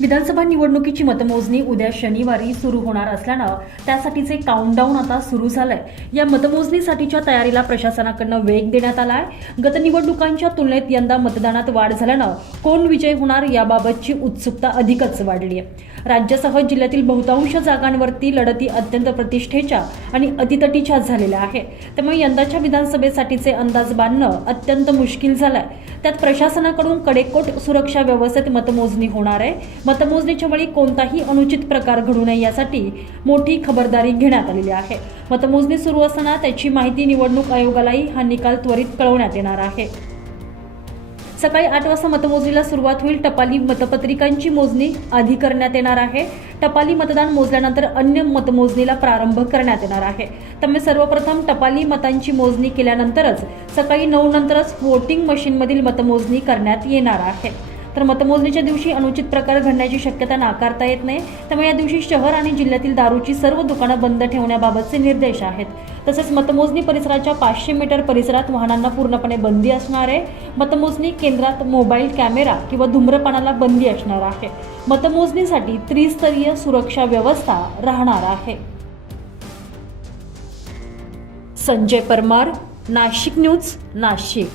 विधानसभा निवडणुकीची मतमोजणी उद्या शनिवारी सुरू होणार असल्यानं त्यासाठीचे काउंटडाऊन आता सुरू झालंय. या मतमोजणीसाठीच्या तयारीला प्रशासनाकडनं वेग देण्यात आलाय. गतनिवडणुकांच्या तुलनेत यंदा मतदानात वाढ झाल्यानं कोण विजय होणार याबाबतची उत्सुकता अधिकच वाढली आहे. राज्यासह जिल्ह्यातील बहुतांश जागांवरती लढती अत्यंत प्रतिष्ठेच्या आणि अतितटीच्या झालेल्या आहे. त्यामुळे यंदाच्या विधानसभेसाठीचे अंदाज बांधणं अत्यंत मुश्किल झालंय. त्यात प्रशासनाकडून कडेकोट सुरक्षा व्यवस्थेत मतमोजणी होणार आहे. मतमोजणीच्या वेळी कोणताही अनुचित प्रकार घडू नये यासाठी मोठी खबरदारी घेण्यात आलेली आहे. मतमोजणी सुरू असताना त्याची माहिती निवडणूक आयोगालाही हा निकाल त्वरित कळवण्यात येणार आहे. सकाळी आठ वाजता मतमोजणीला सुरुवात होईल. टपाली मतपत्रिकांची मोजणी आधी करण्यात येणार आहे. टपाली मतदान मोजल्यानंतर अन्य मतमोजणीला प्रारंभ करण्यात येणार आहे. त्यामुळे सर्वप्रथम टपाली मतांची मोजणी केल्यानंतरच सकाळी नऊ नंतरच वोटिंग मशीनमधील मतमोजणी करण्यात येणार आहे. तर मतमोजणीच्या दिवशी अनुचित प्रकार घडण्याची शक्यता नाकारता येत नाही. त्यामुळे या दिवशी शहर आणि जिल्ह्यातील दारूची सर्व दुकानं बंद ठेवण्याबाबतचे निर्देश आहेत. तसेच मतमोजणी परिसराच्या पाचशे मीटर परिसरात वाहनांना पूर्णपणे बंदी असणार आहे. मतमोजणी केंद्रात मोबाईल कॅमेरा किंवा धूम्रपानाला बंदी असणार आहे. मतमोजणीसाठी त्रिस्तरीय सुरक्षा व्यवस्था राहणार आहे. संजय परमार नाशिक न्यूज नाशिक.